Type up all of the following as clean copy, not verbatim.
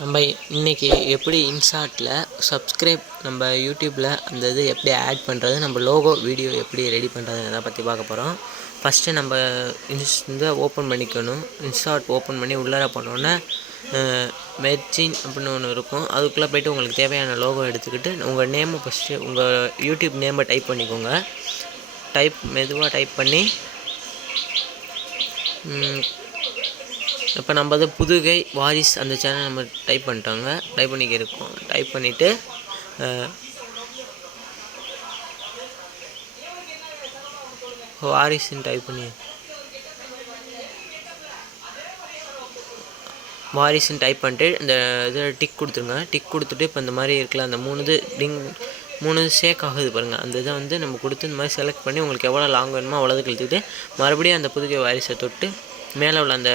நம்ம இன்றைக்கி எப்படி இன்ஷாட்டில் சப்ஸ்கிரைப் நம்ம யூடியூப்பில் அந்த இது எப்படி ஆட் பண்ணுறது, நம்ம லோகோ வீடியோ எப்படி ரெடி பண்ணுறது அதை பற்றி பார்க்க போகிறோம். ஃபஸ்ட்டு நம்ம இதை ஓப்பன் பண்ணிக்கணும். இன்ஷாட் ஓப்பன் பண்ணி உள்ளார போனோன்னே மெர்ஜின் அப்படின்னு ஒன்று இருக்கும். அதுக்குள்ளே போய்ட்டு உங்களுக்கு தேவையான லோகோ எடுத்துக்கிட்டு உங்கள் நேமை ஃபஸ்ட்டு உங்கள் யூடியூப் நேமை டைப் பண்ணிக்கோங்க. மெதுவாக டைப் பண்ணி இப்போ நம்ம புதுகை வாரிஸ் அந்த சேனல் நம்ம டைப் பண்ணிட்டோங்க. டைப் பண்ணிக்கிருக்கோம். டைப் பண்ணிவிட்டு வாரிசுன்னு டைப் பண்ணிட்டு இந்த இதை டிக் கொடுத்துருங்க. டிக் கொடுத்துட்டு இப்போ இந்த மாதிரி இருக்குல்ல, அந்த மூணு ஷேக் ஆகுது பாருங்கள். அந்த இதை நம்ம கொடுத்து இந்த மாதிரி செலக்ட் பண்ணி உங்களுக்கு எவ்வளோ லாங் வேணுமோ அவ்வளோதுக்கு இழுத்துக்கிட்டு மறுபடியும் அந்த புதுகை வாரிசை தொட்டு மேலே உள்ள அந்த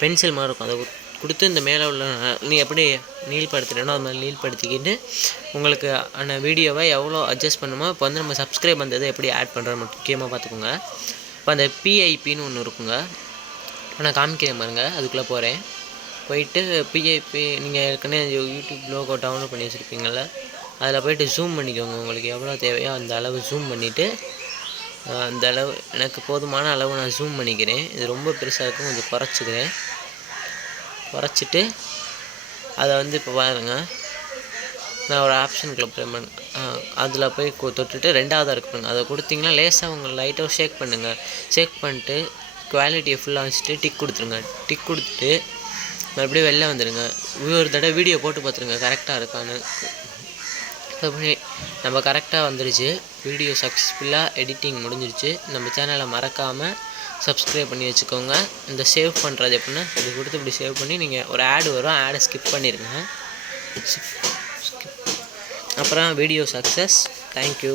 பென்சில் மாதிரி இருக்கும், அதை கொடுத்து இந்த மேலே உள்ள நீ எப்படி நீள்படுத்துகிறேனோ அது மாதிரி நீள்படுத்திக்கிட்டு உங்களுக்கு அந்த வீடியோவை எவ்வளோ அட்ஜஸ்ட் பண்ணுமோ இப்போ நம்ம சப்ஸ்கிரைப் அந்த இதை எப்படி ஆட் பண்ணுறது முக்கியமாக பார்த்துக்கோங்க. இப்போ அந்த பிஐபின்னு ஒன்று இருக்குங்க. நான் காமிக்கிறேன் பாருங்கள். அதுக்குள்ளே போயிட்டு பிஐபி நீங்கள் ஏற்கனவே யூடியூப் லோகோ டவுன்லோட் பண்ணி வச்சுருப்பீங்கள, அதில் போய்ட்டு ஜூம் பண்ணிக்கோங்க. உங்களுக்கு எவ்வளோ தேவையோ அந்த அளவு ஜூம் பண்ணிவிட்டு அந்த அளவு எனக்கு போதுமான அளவு நான் ஜூம் பண்ணிக்கிறேன். இது ரொம்ப பெருசாக இருக்கும், கொஞ்சம் குறைச்சிட்டு அதை இப்போ பாருங்கள். நான் ஒரு ஆப்ஷனுக்குள்ள போய் அதில் போய் தொட்டுட்டு ரெண்டாவதாக இருக்குங்க, அதை கொடுத்தீங்கன்னா லேசாக உங்கள் லைட்டாக ஷேக் பண்ணுங்கள். ஷேக் பண்ணிட்டு குவாலிட்டியை ஃபுல்லாக வச்சுட்டு டிக் கொடுத்துருங்க. டிக் கொடுத்துட்டு மறுபடியும் வெளில வந்துடுங்க. ஒரு தடவை வீடியோ போட்டு பார்த்துருங்க கரெக்டாக இருக்கான்னு. நம்ம கரெக்டாக வந்துடுச்சு. வீடியோ சக்ஸஸ்ஃபுல்லாக எடிட்டிங் முடிஞ்சிருச்சு. நம்ம சேனலை மறக்காமல் சப்ஸ்கிரைப் பண்ணி வச்சுக்கோங்க. இந்த சேவ் பண்ணுறது எப்படின்னா இது கொடுத்து இப்படி சேவ் பண்ணி நீங்கள் ஒரு ஆடு வரும், ஆடை ஸ்கிப் பண்ணிடுங்க. அப்புறம் வீடியோ சக்ஸஸ். தேங்க்யூ.